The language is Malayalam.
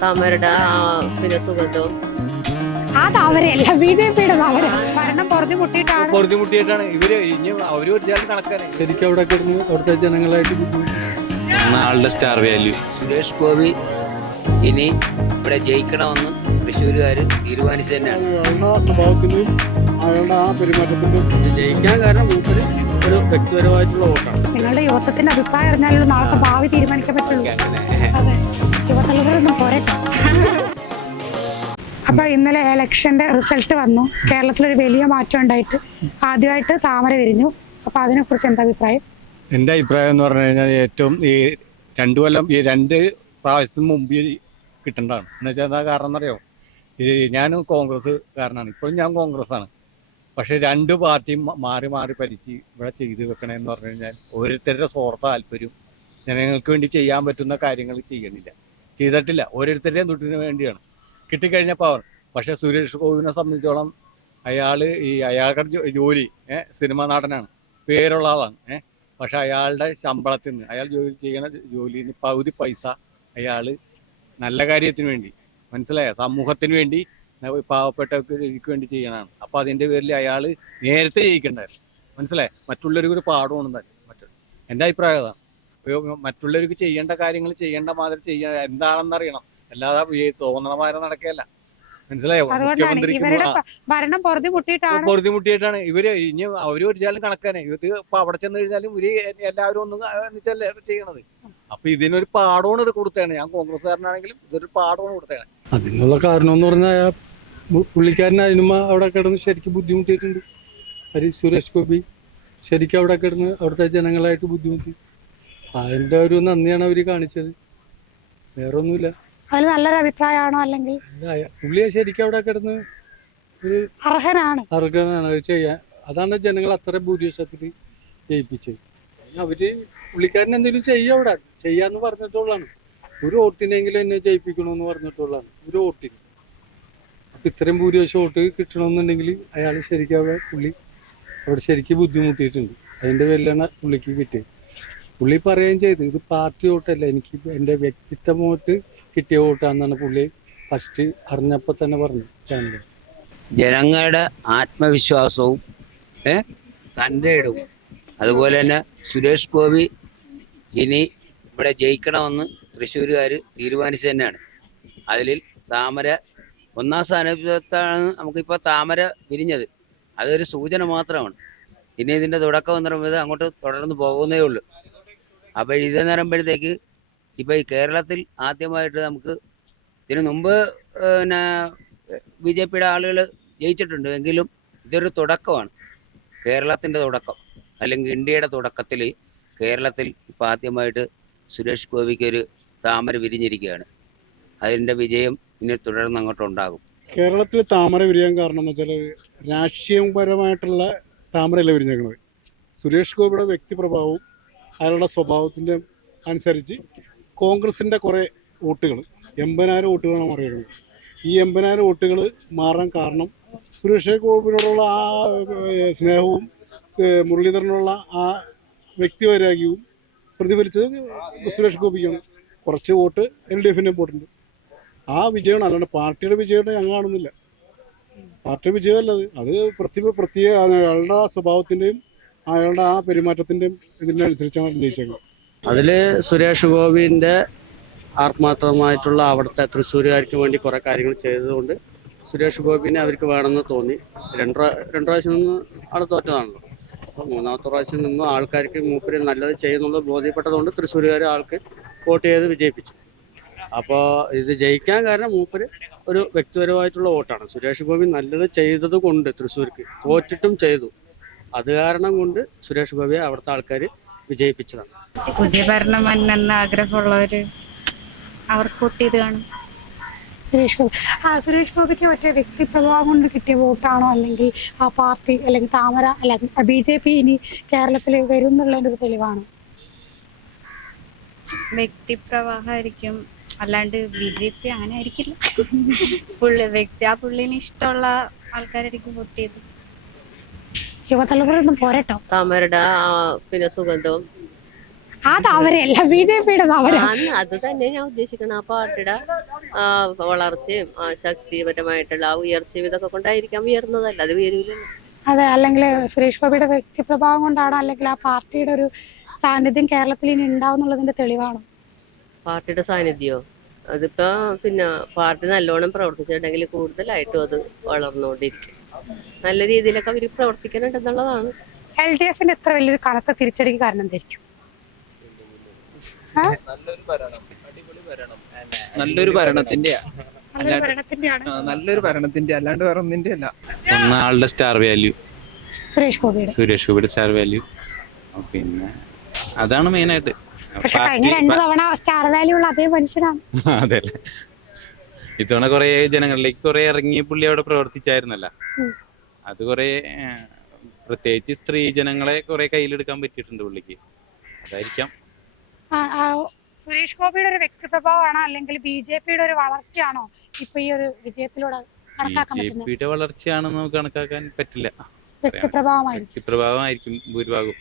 താമരയുടെ പിന്നെ സുഗന്ധവും ആ താമരയല്ല BJP-യുടെ താമര ഭരണം പൊറുതിമുട്ടിയിട്ടാണ് ഇവര് ഇനി അവര് ഒരു കണക്കാണ് ശരിക്കും അവിടെ കിടന്ന് അവിടുത്തെ ജനങ്ങളായിട്ട് ആളുടെ സ്റ്റാർ വാല്യൂ സുരേഷ് ഗോപി ഇനി ഇവിടെ ജയിക്കണമെന്ന് തൃശ്ശൂരുകാർ തീരുമാനിച്ചു തന്നെയാണ്. അയാളുടെ ആ സ്വഭാവത്തിനും അയാളുടെ ആ പെരുമാറ്റത്തിനും ജയിക്കാൻ കാരണം മൂപ്പര് ഒരു വ്യക്തിപരമായിട്ടുള്ള വോട്ടാണ്. നിങ്ങളുടെ യുവത്വത്തിന്റെ അഭിപ്രായം അറിഞ്ഞാലും നാളെ ഭാവി തീരുമാനിക്കാൻ പറ്റുള്ളൂ. അതെ, യുവതലമുറയൊന്നും പോരെ. അപ്പൊ ഇന്നലെ ഇലക്ഷന്റെ റിസൾട്ട് വന്നു. കേരളത്തിലൊരു വലിയ മാറ്റം ഉണ്ടായിട്ട് ആദ്യമായിട്ട് താമര വിരിഞ്ഞു. അപ്പൊ അതിനെ കുറിച്ച് എന്താ അഭിപ്രായം? എൻ്റെ അഭിപ്രായം എന്ന് പറഞ്ഞു കഴിഞ്ഞാൽ ഏറ്റവും ഈ 2 കൊല്ലം ഈ 2 പ്രാവശ്യത്തിന് മുമ്പ് കിട്ടേണ്ടതാണ്. എന്ന് വെച്ചാൽ എന്താ കാരണം എന്നറിയോ? ഞാൻ കോൺഗ്രസ്സുകാരനാണ്, ഇപ്പോഴും ഞാൻ കോൺഗ്രസ്സാണ്. പക്ഷേ 2 പാർട്ടിയും മാറി മാറി ഭരിച്ച് ഇവിടെ ചെയ്ത് വെക്കണമെന്ന് പറഞ്ഞു കഴിഞ്ഞാൽ ഓരോരുത്തരുടെ സ്വാർത്ഥ താല്പര്യം ജനങ്ങൾക്ക് വേണ്ടി ചെയ്യാൻ പറ്റുന്ന കാര്യങ്ങൾ ചെയ്യണില്ല, ചെയ്തിട്ടില്ല. ഓരോരുത്തരുടെയും തൊട്ടിന് വേണ്ടിയാണ് കിട്ടിക്കഴിഞ്ഞ പവർ. പക്ഷേ സുരേഷ് ഗോപിനെ സംബന്ധിച്ചോളം അയാളുടെ ജോലി സിനിമാ നടനാണ്, പേരുള്ള ആളാണ്. പക്ഷെ അയാളുടെ ശമ്പളത്തിൽ നിന്ന് അയാൾ ചെയ്യുന്ന ജോലിയിൽ നിന്ന് പകുതി പൈസ അയാൾ നല്ല കാര്യത്തിന് വേണ്ടി, മനസ്സിലായ, സമൂഹത്തിന് വേണ്ടി, പാവപ്പെട്ടവർക്ക് വേണ്ടി ചെയ്യണതാണ്. അപ്പോൾ അതിൻ്റെ പേരിൽ അയാൾ നേരത്തെ ജയിക്കണ്ടായിരുന്നു, മനസ്സിലായി. മറ്റുള്ളവർക്ക് ഒരു പാഠമാണ് എൻ്റെ അഭിപ്രായം അതാണ്. മറ്റുള്ളവർക്ക് ചെയ്യേണ്ട കാര്യങ്ങൾ ചെയ്യേണ്ട മാതിരി എന്താണെന്നറിയണം, അല്ലാതെ തോന്നണമാരെ നടക്കുകയല്ല, മനസ്സിലായോ? പൊറുതിമുട്ടിയിട്ടാണ് ഇവര് ഇനി അവര് ഒരിച്ചാലും കണക്കാനെ. ഇവർക്ക് ഇപ്പൊ അവിടെ ചെന്ന് കഴിഞ്ഞാലും ഇവര് എല്ലാവരും ഒന്നും ചെയ്യണത്. അപ്പൊ ഇതിനൊരു പാഠമാണ് ഇത് കൊടുത്തേണ്. ഞാൻ കോൺഗ്രസ്സുകാരനാണെങ്കിലും ഇതൊരു പാഠമാണ് കൊടുത്തേണ്. അതിനുള്ള കാരണം എന്ന് പറഞ്ഞാൽ പുള്ളിക്കാരൻ അതിനുമ്പ അവിടെ കിടന്ന് ശരിക്കും ബുദ്ധിമുട്ടിയിട്ടുണ്ട്. സുരേഷ് ഗോപി ശരിക്കും അവിടെ കിടന്ന് അവിടുത്തെ ജനങ്ങളായിട്ട് ബുദ്ധിമുട്ടി. അതിന്റെ ഒരു നന്ദിയാണ് അവര് കാണിച്ചത്, വേറെ ഒന്നുമില്ല. അതിൽ നല്ലൊരു അഭിപ്രായമാണോ? അല്ലെങ്കിൽ പുള്ളിയെ ശരിക്കും അവിടെ കിടന്ന് ഒരു അർഹനാണ് അത് ചെയ്യാൻ. അതാണ് ജനങ്ങൾ അത്ര ഭൂരിപക്ഷത്തിൽ ജയിപ്പിച്ചത്. അവര് പുള്ളിക്കാരൻ എന്തെങ്കിലും അവിടെ ചെയ്യാന്ന് പറഞ്ഞിട്ടുള്ളതാണ്. ഒരു വോട്ടിനെങ്കിലും എന്നെ ജയിപ്പിക്കണമെന്ന് പറഞ്ഞിട്ടുള്ളതാണ്, ഒരു വോട്ടിന്. അപ്പൊ ഇത്രയും ഭൂരിപക്ഷം വോട്ട് കിട്ടണമെന്നുണ്ടെങ്കിൽ അയാൾ ശരിക്കും അവിടെ ശരിക്കും ബുദ്ധിമുട്ടിയിട്ടുണ്ട്. അതിന്റെ പേരിലാണ് പുള്ളിക്ക് കിട്ടിയത്. പുള്ളി പറയുകയും ചെയ്തു, ഇത് പാർട്ടി വോട്ടല്ല, എനിക്ക് എൻ്റെ വ്യക്തിത്വം വോട്ട് കിട്ടിയ വോട്ടാണെന്നാണ് പുള്ളി ഫസ്റ്റ് അറിഞ്ഞപ്പോൾ തന്നെ പറഞ്ഞു ചാനലിൽ. ജനങ്ങളുടെ ആത്മവിശ്വാസവും തൻ്റെ ഇടവും, അതുപോലെ തന്നെ സുരേഷ് ഗോപി ഇനി ഇവിടെ ജയിക്കണമെന്ന് തൃശ്ശൂരുകാർ തീരുമാനിച്ചു തന്നെയാണ്. അതിൽ താമര 1ാം സ്ഥാനത്താണ് നമുക്കിപ്പോൾ താമര വിരിഞ്ഞത്. അതൊരു സൂചന മാത്രമാണ്. ഇനി ഇതിൻ്റെ തുടക്കം എന്ന് പറയുമ്പോൾ അങ്ങോട്ട് തുടർന്ന് പോകുന്നേ ഉള്ളൂ. അപ്പോൾ ഇതെന്ന് പറയുമ്പോഴത്തേക്ക് ഇപ്പോൾ ഈ കേരളത്തിൽ ആദ്യമായിട്ട് നമുക്ക് ഇതിനു മുമ്പ് പിന്നെ BJP-യുടെ ആളുകൾ ജയിച്ചിട്ടുണ്ട്, എങ്കിലും ഇതൊരു തുടക്കമാണ്, കേരളത്തിൻ്റെ തുടക്കം, അല്ലെങ്കിൽ ഇന്ത്യയുടെ തുടക്കത്തിൽ കേരളത്തിൽ ഇപ്പോൾ ആദ്യമായിട്ട് സുരേഷ് ഗോപിക്കൊരു താമര വിരിഞ്ഞിരിക്കുകയാണ്. അതിൻ്റെ വിജയം ഇനി തുടർന്ന് അങ്ങോട്ടുണ്ടാകും. കേരളത്തിൽ താമര വിരിയാൻ കാരണം എന്ന് വെച്ചാൽ രാഷ്ട്രീയപരമായിട്ടുള്ള താമരയല്ല വിരിഞ്ഞേക്കുന്നത്. സുരേഷ് ഗോപിയുടെ വ്യക്തിപ്രഭാവവും അയാളുടെ സ്വഭാവത്തിൻ്റെ അനുസരിച്ച് കോൺഗ്രസിൻ്റെ കുറേ വോട്ടുകൾ 80,000 വോട്ടുകളാണ് മറിയുന്നത്. ഈ 80,000 വോട്ടുകൾ മാറാൻ കാരണം സുരേഷ് ഗോപിയോടുള്ള ആ സ്നേഹവും മുരളീധരനുള്ള ആ വ്യക്തിവൈരാഗ്യവും പ്രതിഫലിച്ചത് സുരേഷ് ഗോപിക്കാണ്. കുറച്ച് വോട്ട് LDF-ൻ്റെ വോട്ടുണ്ട്. ആ വിജയമാണ്, അല്ലാണ്ട് പാർട്ടിയുടെ വിജയമായിട്ട് ഞങ്ങൾ കാണുന്നില്ല. പാർട്ടി വിജയമല്ലത്, അത് പ്രത്യേക അയാളുടെ സ്വഭാവത്തിൻ്റെയും അയാളുടെ ആ പെരുമാറ്റത്തിൻ്റെയും ഇതിൻ്റെ അനുസരിച്ചാണ് ജയിച്ചേക്കുന്നത്. അതിൽ സുരേഷ് ഗോപിൻ്റെ ആത്മാർത്ഥമായിട്ടുള്ള അവിടുത്തെ തൃശ്ശൂരുകാർക്ക് വേണ്ടി കുറേ കാര്യങ്ങൾ ചെയ്തതുകൊണ്ട് സുരേഷ് ഗോപിനെ അവർക്ക് വേണമെന്ന് തോന്നി. 2 പ്രാവശ്യം നിന്ന് ആൾ തോറ്റതാണല്ലോ. അപ്പോൾ 3ാമത്തെ പ്രാവശ്യം നിന്നും ആൾക്കാർക്ക് മൂപ്പര് നല്ലത് ചെയ്യുന്നുള്ളത് ബോധ്യപ്പെട്ടതുകൊണ്ട് തൃശ്ശൂരുകാർ ആൾക്ക് വോട്ട് ചെയ്ത് വിജയിപ്പിച്ചു. അപ്പോൾ ഇത് ജയിക്കാൻ കാരണം മൂപ്പര് ഒരു വ്യക്തിപരമായിട്ടുള്ള വോട്ടാണ്. സുരേഷ് ഗോപി നല്ലത് ചെയ്തത് കൊണ്ട് തൃശ്ശൂർക്ക് തോറ്റിട്ടും ചെയ്തു, അത് കാരണം കൊണ്ട് സുരേഷ് ഗോപിയെ അവിടുത്തെ ആൾക്കാർ വിജയിപ്പിച്ചതാണ്. പുതിയ ഭരണം വരണമെന്ന് ആഗ്രഹമുള്ളവര് അവർക്ക് വോട്ട് ചെയ്ത് കാണും. സുരേഷ് ഗോപിക്ക് മറ്റേ വ്യക്തിപ്രഭാവം കൊണ്ട് കിട്ടിയ വോട്ടാണോ, അല്ലെങ്കിൽ ആ പാർട്ടി അല്ലെങ്കിൽ താമര അല്ലെങ്കിൽ BJP ഇനി കേരളത്തിൽ വരും എന്നുള്ളതിൻ്റെ ഒരു തെളിവാണോ? വ്യക്തിപ്രവാഹമായിരിക്കും, അല്ലാണ്ട് BJP അങ്ങനെ ആയിരിക്കില്ല. പുള്ളിന് ഇഷ്ടമുള്ള ആൾക്കാരായിരിക്കും വോട്ട് ചെയ്ത്. യുവതലമുറയൊന്നും പോരട്ടോ. താമരയുടെ പിന്നെ സുഗന്ധവും ആ താമരയല്ല, BJP-യുടെ താമര. അത് തന്നെ ഞാൻ ഉദ്ദേശിക്കണം. ആ പാർട്ടിയുടെ വളർച്ചയും ശക്തിപരമായിട്ടുള്ള ആ ഉയർച്ചയും ഇതൊക്കെ കൊണ്ടായിരിക്കാം ഉയർന്നതല്ല, അത് ഉയരില്ലല്ലോ. അതെ, അല്ലെങ്കിൽ സുരേഷ് ഗോപിയുടെ വ്യക്തിപ്രഭാവം കൊണ്ടാണോ, അല്ലെങ്കിൽ ആ പാർട്ടിയുടെ ഒരു സാന്നിധ്യം കേരളത്തിൽ ഇനി ഉണ്ടാവുന്നുള്ളതിന്റെ തെളിവാണോ? പാർട്ടിയുടെ സാന്നിധ്യമോ? അതിപ്പോ പിന്നെ പാർട്ടി നല്ലോണം പ്രവർത്തിച്ചിട്ടുണ്ടെങ്കിൽ കൂടുതലായിട്ടും അത് വളർന്നുകൊണ്ടിരിക്കും. നല്ല രീതിയിലൊക്കെ അവർ പ്രവർത്തിക്കുന്നുണ്ടെന്നുള്ളതാണ്. LDF-ന് എത്ര വലിയൊരു കനത്ത തിരിച്ചടിക്ക് കാരണം എന്തായിരിക്കും? നല്ലൊരു ഭരണത്തിന്റെ അല്ലാണ്ട് വേറെ ഒന്നിന്റെ അല്ല. ഒന്നാളുടെ സ്റ്റാർ വാല്യൂ, സുരേഷ് ഗോപിയുടെ സ്റ്റാർ വാല്യൂ, പിന്നെ അതാണ് മെയിൻ ആയിട്ട്. പക്ഷെ കഴിഞ്ഞ 2 തവണ സ്റ്റാർ വാല്യൂ ഉള്ള അതേ മനുഷ്യനാണ്. അതെ, ഇത്തവണ കുറെ ജനങ്ങളിലേക്ക് കുറെ ഇറങ്ങി പുള്ളി അവിടെ പ്രവർത്തിച്ചായിരുന്നല്ല. അത് കുറെ പ്രത്യേകിച്ച് സ്ത്രീ ജനങ്ങളെ കുറെ കയ്യിലെടുക്കാൻ പറ്റിയിട്ടുണ്ട് പുള്ളിക്ക്, അതായിരിക്കാം. സുരേഷ് ഗോപിയുടെ ഒരു വ്യക്തിപ്രഭാവമാണോ, അല്ലെങ്കിൽ BJP-യുടെ ഒരു വളർച്ചയാണോ ഇപ്പൊ ഈ ഒരു വിജയത്തിലൂടെ കണക്കാക്കാൻ പറ്റുന്നത്? BJP-യുടെ വളർച്ചയാണെന്ന് നമുക്ക് കണക്കാക്കാൻ പറ്റില്ല. വ്യക്തിപ്രഭാവമായിരിക്കും ഭൂരിഭാഗം.